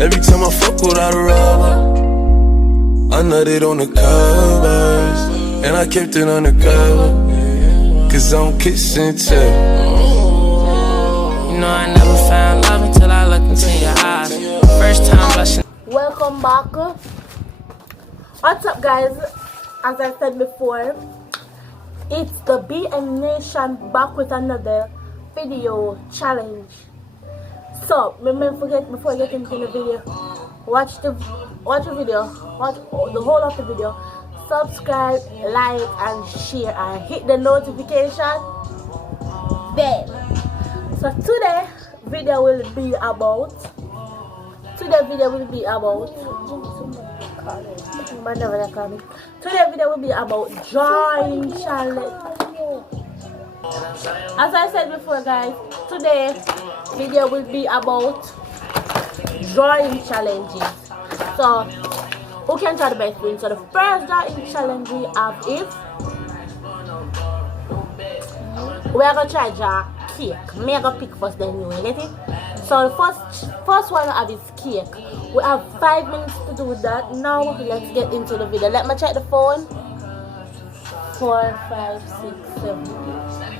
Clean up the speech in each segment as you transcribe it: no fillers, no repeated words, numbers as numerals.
Every time I fuck without a rubber, I nutted on the covers, and I kept it undercover, cause I'm kissing too. You know I never found love until I looked into your eyes. First time blushing. Welcome back. What's up, guys? As I said before, it's the BM Nation back with another video challenge. So remember, before getting into the video, watch the video, watch the whole of the video, subscribe, like and share, and hit the notification bell. So today video will be about Today video will be about drawing challenge. As I said before, guys, today video will be about drawing challenges. So who can try the best win? So the first drawing challenge we have is we are gonna try draw cake. Me I gonna pick first, then you get it. So the first one we have is cake. We have 5 minutes to do that. Now let's get into the video. Let me check the phone. 4, 5, 6, 7,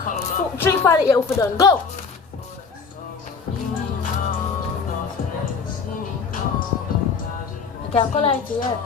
8, 3, 4, 8. If we done, go. I can't color it here.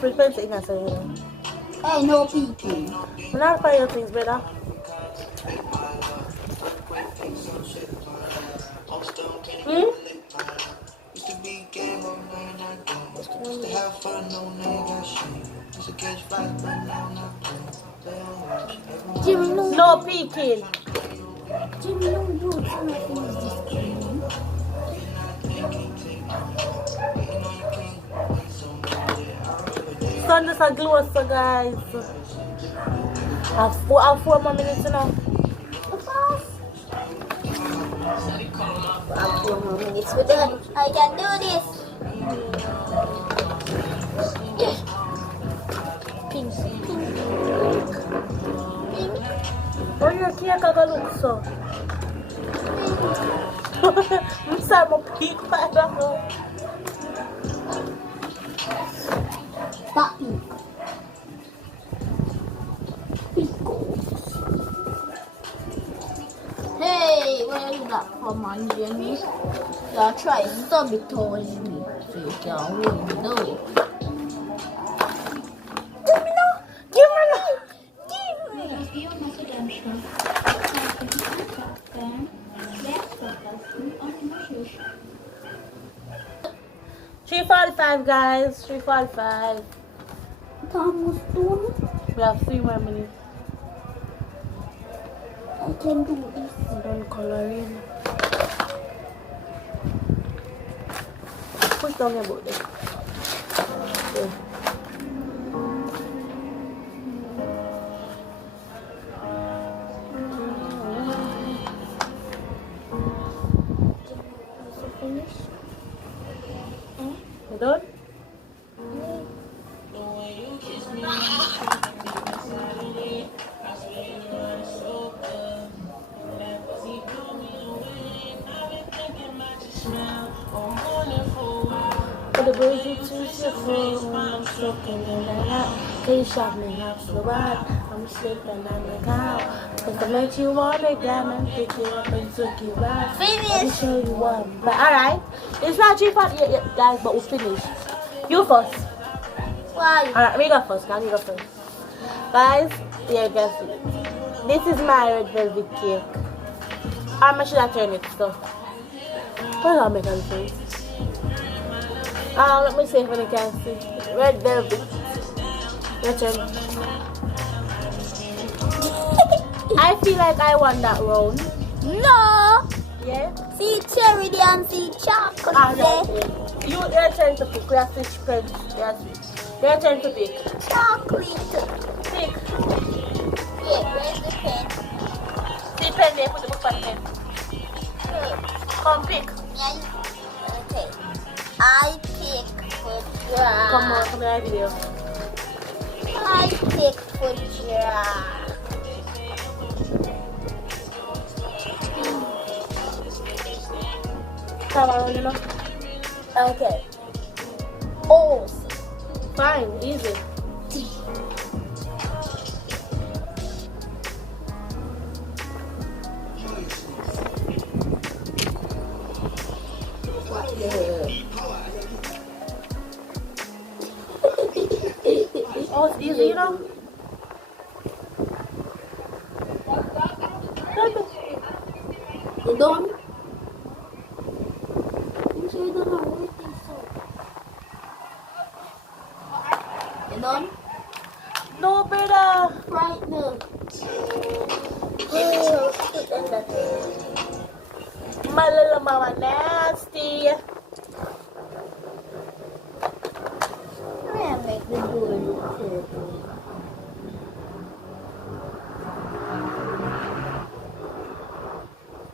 Prepare things, I say. Hey, no peeking. We're not for your things, brother. Jimmy, No peeking. Jimmy, no, you cannot finish this game. Sun just a glow, so guys. I have 4 more minutes now. I have 4 more minutes with it. I can do this. Pink, pink, pink, pink. Oh, your cake gonna look so. I'm sorry, my peak right now. That pink. Hey, where is that from, man, Jimmy? You're trying to sabotage me, so you can win, no. Give me no. Give me no. Give me. 3:45, guys. 3:45. Thomas, do We have 3 more minutes. I can do this. Don't color in. Push down your boat there. Yeah. Finish. You done? For the birds you choose your phone, I'm slipping in and out. They shot me up so bad, I'm slipping on the cow. Cause I met you on the diamond, pick you up and took you out. Finish. Let me show you one. But alright, it's not 3:40 yet, guys, but we'll finish. You first. Why? Alright, me go first, can you go first? Guys, yeah, you can see it. This is my red velvet cake. How much should I turn it so? What am I making the face? Let me see if I can see. Red velvet. Your turn. I feel like I won that round. No. Yeah? See cherry there and see chocolate there. Your turn to pick. We have to switch. Your turn to pick. Chocolate. take for jar. Come on, you know. Okay. Oh, Fine, easy. what the hell? Oh, it's easy, you know. You done? You sure you done already? You done? No, brother. Right now. My little mama nasty. I'm gonna make the door look good.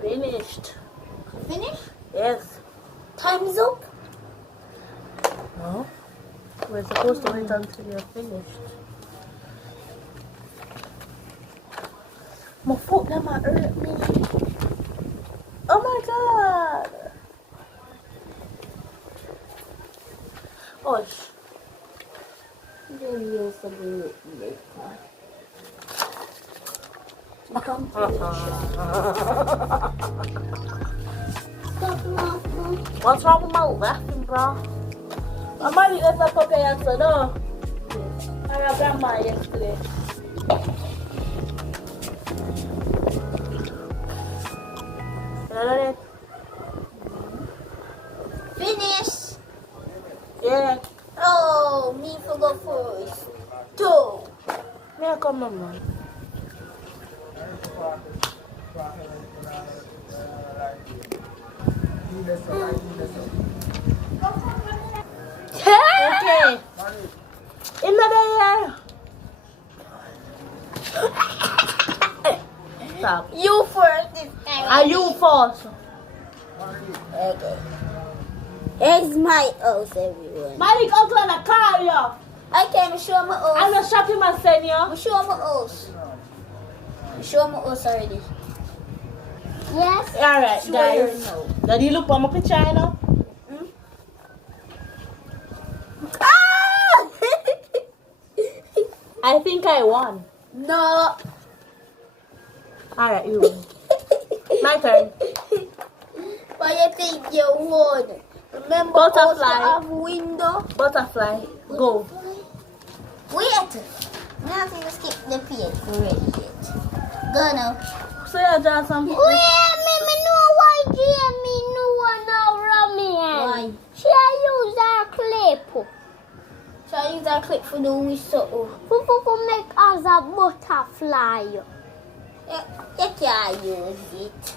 Finished. Finish? Yes. Time's up. No. We're supposed to wait until you're finished. My foot never hurt me. Oh my god. Oh, Then you'll submit later. Come Uh-huh. Stop laughing. What's wrong with my laughing, bro? I might eat that okay answer, no? I got grandma yesterday. You know that? Finish. Yeah. Oh, me for go first. Two. May I come, mama? Okay. In the day. Stop. You first this time. Are you first? Okay. It's my house, everyone. Malik, uncle, and a car, yo. I can show my I'm house. not shopping, my senior. I'm show my house. Show my house already. Yes. Alright, Sure guys. no. Now, do you look for my picture, you know? Ah! I think I won. No. Alright, you win. My turn. But you think you won? Remember Butterfly. also have window? Butterfly. Go. Wait. I'm not going to skip the page already yet. Go now. So, you draw some. Wait, me know why Jamie no one around me. Why? She use her clip. So I use her clip for the whistle. For make us a butterfly. You can't use it.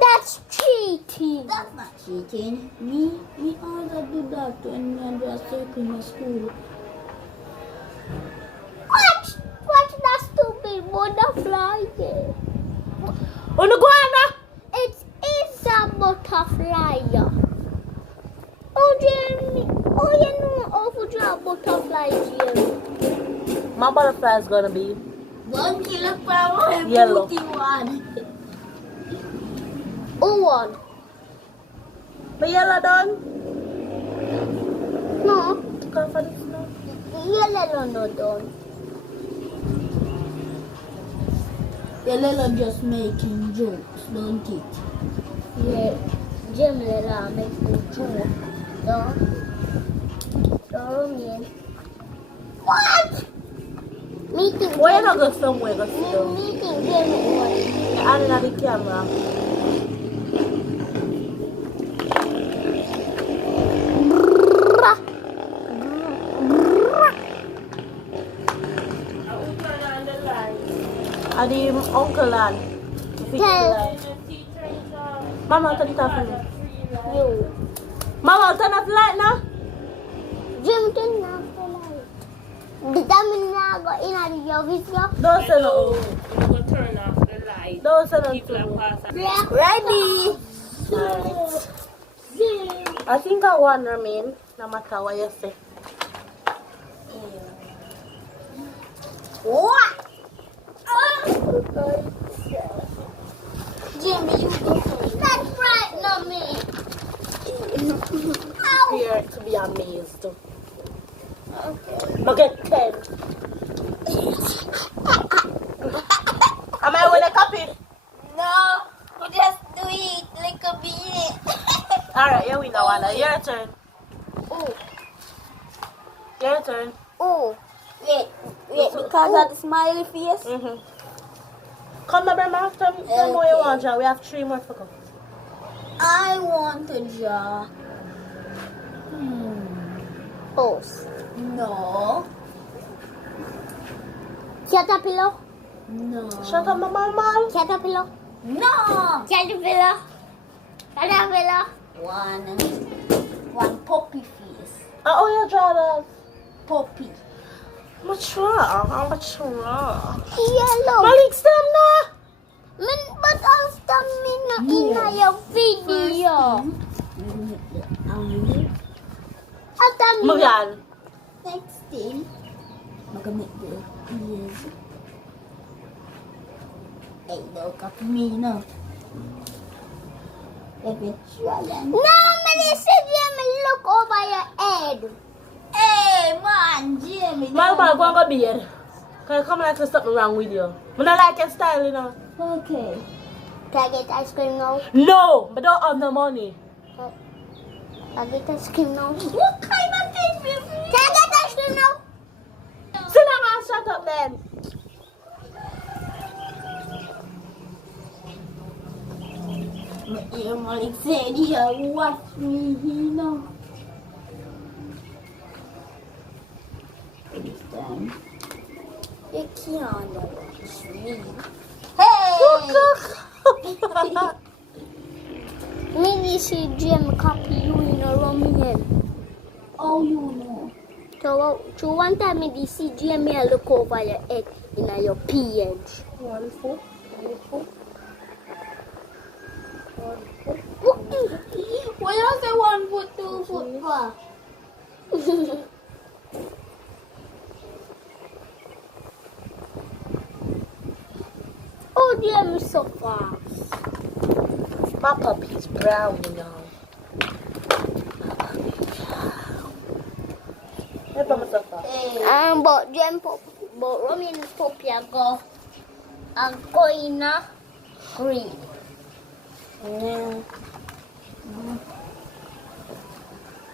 That's cheating. That's not cheating. Me always do that when I do a circle in my school. Watch that stupid butterfly there. Unuguana. It is a butterfly. Oh, Jamie. Oh, you know how to draw butterfly, Jamie. My butterfly is gonna be One kilo power. Yellow. One. Who won? the yellow done. No. Come for this now. Yellow no done. Yellow just making jokes, don't it? Yeah. Jim Lela making jokes. Don't mean. What? Meeting. Why you not go somewhere? Go sit down. Meeting Jim one. You're adding at the camera. At the uncle and fix the light. Mama, turn it off for me. You. Mama, turn off the light now. Jim turn off the light. Did that mean I go in at your video? Don't say no. You go turn off the light. Don't say no Keep to that me. pass. Ready? I think I won, Ramin, no matter what you say. What? Jimmy, you go first. That's right, not me. Here to be amazed. Okay. I get 10. Am I with a copy? No, you just do it like a bit. Alright, here we go, Wanda. Your turn. Oh, Your turn. oh. Wait, because of the smiley face? Mm-hmm. Come, my brother, after me. Tell me what you want, John. We have 3 more to go. I want to draw. Horse. No. Caterpillar. No. Shut up, my mama. Caterpillar. No. Caterpillar. Caterpillar. One puppy face. Oh, you draw that. Puppy. I'm mature. Yellow. Malik, stop now. But I'll stop me in your video. Marian. Next thing, magamit the ears. Hey, look at me now. No, Melissa, Jimmy, look over your head. Hey, man, Jimmy. My bag won't go beard. Can you come like there's something wrong with you? I don't like your style, you know. Okay. Can I get ice cream now? No, but don't have no money. Can I get ice cream now? What kind of thing? Can I get ice cream now? Sit down and shut up then. Yeah, Malik said he watch me, he know. This time, you can't watch me. Hey! Maybe see Jim copy you in a Romanian. Oh, you know. So one time maybe see Jim here look over your head in your pH. 1 foot. Why you say 1 foot, 2 foot for? Oh, Jim is so fast. My puppy's brown, you know. Hey, Mama Sofa. But Jim but Roman puppy go in a green.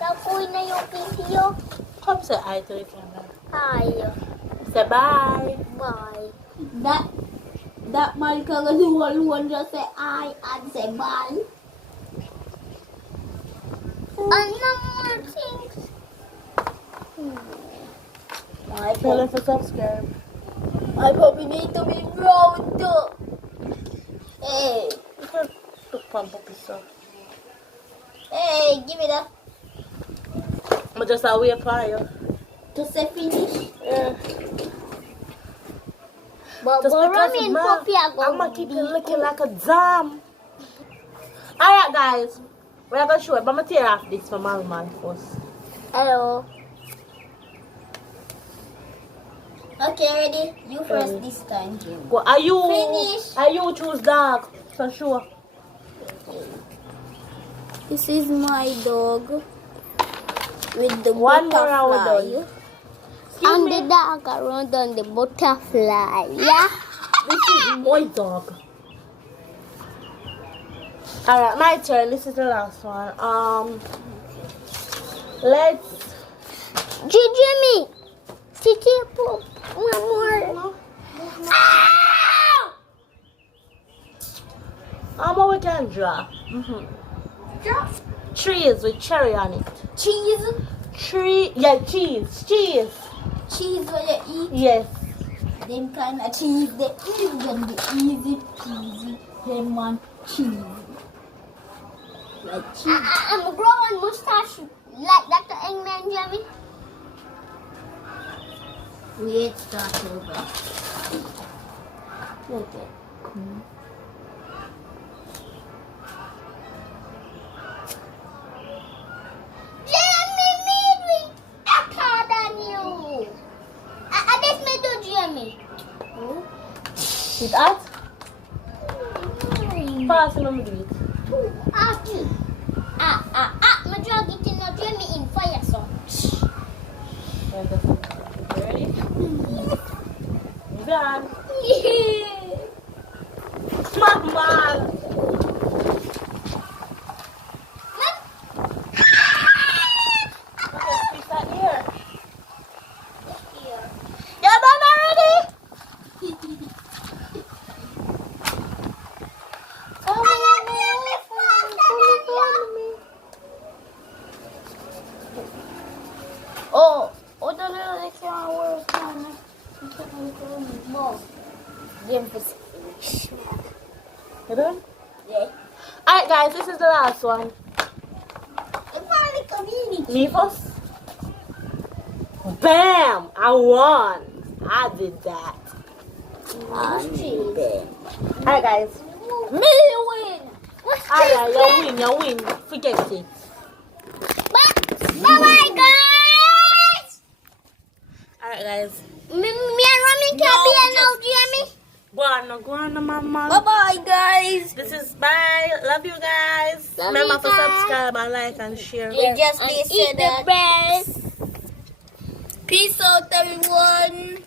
Go in a your video. Come say hi to the camera. Hi. Say bye. Bye. That man can do alone just say hi and say bye. And no more things. Tell us to subscribe. My puppy need to be brown too. Hey. You can look for puppy stuff. Hey, give me that. I'm just a wait for you. To say finish. Yeah. But Just because Roman man, puppy are I'm going gonna keep you looking like a dam. Alright guys, we're gonna show it, but I'm gonna tear off this for my man first. Hello. Okay, ready? You first this time, Jim. Well, are you Finish. Are you choose dog? For sure. This is my dog with the One more hour butterfly. done. And the dog around on the butterfly. Yeah? This is my dog. Alright, my turn. This is the last one. Let's Jimmy! Titi, put one more. how about we can draw? Draw. Trees with cherry on it. Cheese. Cheese. Cheese where you eat. Yes. Them kind of cheese, they easy them the easy peasy. Them one cheese. Like cheese. I'm growing mustache like Dr. Engman, Jimmy. Wait, start over. Okay. Jimmy, me act than you. This me do Jimmy. It hot? Pass it on me do it. My drug it in a Jamie in fire so. Yeah, that's it. You ready? You done? Mama! Fix that ear. You done already? The little can't work on it. You done? Yeah. Alright guys, this is the last one. Me first? Bam! I won. I did that. Alright guys. Me win. Alright, you win. Forget it. Bye guys. Alright guys. Me and Rami can't be an old Jamie. Go on, mama. Bye guys. This is bye. Love you guys. Love Remember you to guys. subscribe and like and share. We just eat the best. Peace out everyone.